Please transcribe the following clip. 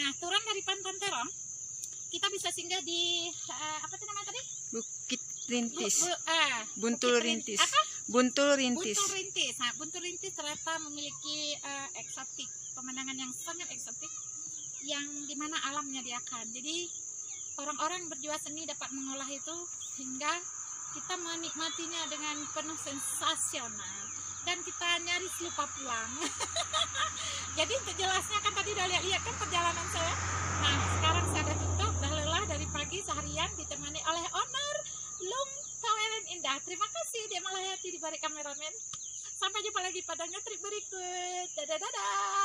Nah, turun dari Pantai Terong, kita bisa singgah di apa itu namanya tadi? Bukit Rintis. Buntul Buntul Rintis. Apa? Buntul Rintis. Buntul Rintis. Nah, Buntul Rintis ternyata memiliki eksotik, pemandangan yang sangat eksotik, yang dimana alamnya diakan. Jadi orang-orang berjiwa seni dapat mengolah itu sehingga kita menikmatinya dengan penuh sensasional dan kita nyaris lupa pulang. Jadi untuk jelasnya kan tadi udah lihat kan perjalanan saya. Nah, sekarang saya udah tutup, udah lelah dari pagi seharian ditemani oleh owner Lung Tawaran Indah. Terima kasih dia melayani di balik kameramen. Sampai jumpa lagi pada ngetrip berikut. Dadah dadah.